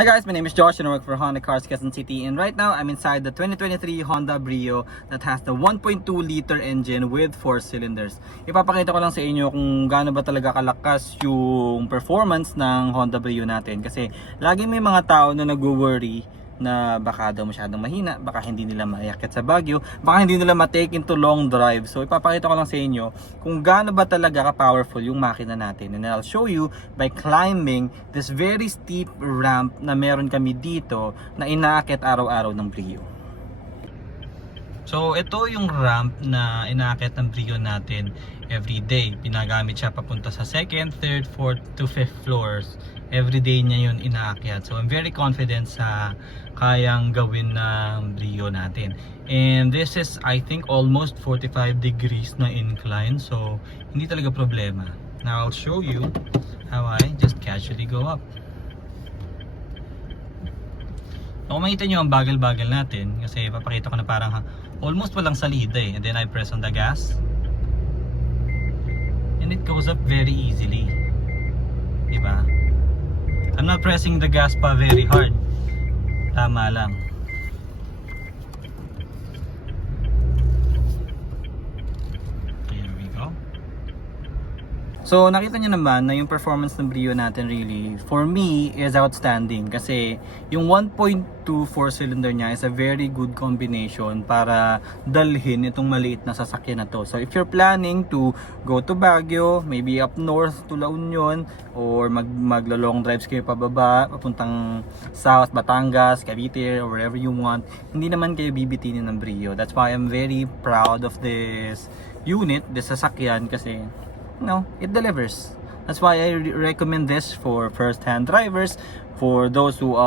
Hi guys, my name is Josh and I work for Honda Cars Quezon City, and right now I'm inside the 2023 Honda Brio that has the 1.2 liter engine with 4 cylinders. Ipapakita ko lang sa inyo kung gaano ba talaga kalakas yung performance ng Honda Brio natin, kasi lagi may mga tao na nag-worry na baka daw masyadong mahina, baka hindi nila mayakyat sa Baguio, baka hindi nila ma-take into long drive. So ipapakita ko lang sa inyo kung gaano ba talaga ka-powerful yung makina natin, and I'll show you by climbing this very steep ramp na meron kami dito na inaakyat araw-araw ng Brio. So ito yung ramp na inaakyat ng Brio natin every day. Pinagamit siya papunta sa 2nd, 3rd, 4th to 5th floors. Every day niya yun inaakyat. So I'm very confident sa kayang gawin ng Brio natin. And this is, I think, almost 45 degrees na incline. So hindi talaga problema. Now I'll show you how I just casually go up. So kung makita nyo ang bagal-bagal natin, kasi papakita ko na parang almost walang salida eh. And then I press on the gas. And it goes up very easily. Diba? I'm not pressing the gas pa very hard. Tama lang. There we go. So nakita niyo naman na yung performance ng Brio natin really, for me, is outstanding. Kasi yung 1.2 4-cylinder niya is a very good combination para dalhin itong maliit na sasakyan na to. So if you're planning to go to Baguio, maybe up north to La Union, or maglo-long drives kayo pababa, papuntang South, Batangas, Cavite, or wherever you want, hindi naman kayo bibitinin ng Brio. That's why I'm very proud of this unit, this sasakyan, kasi it delivers. That's why I recommend this for first-hand drivers, for those who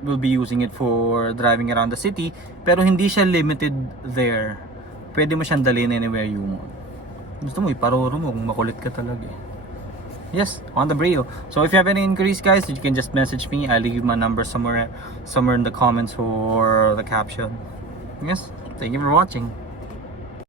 will be using it for driving around the city, pero hindi siya limited there. Pwede mo siyang dalhin anywhere you want. Gusto mo iparoro mo kung makulit ka talaga eh. Yes, on the Brio. So if you have any inquiries, guys, you can just message me. I'll leave my number somewhere in the comments or the caption. Yes, thank you for watching.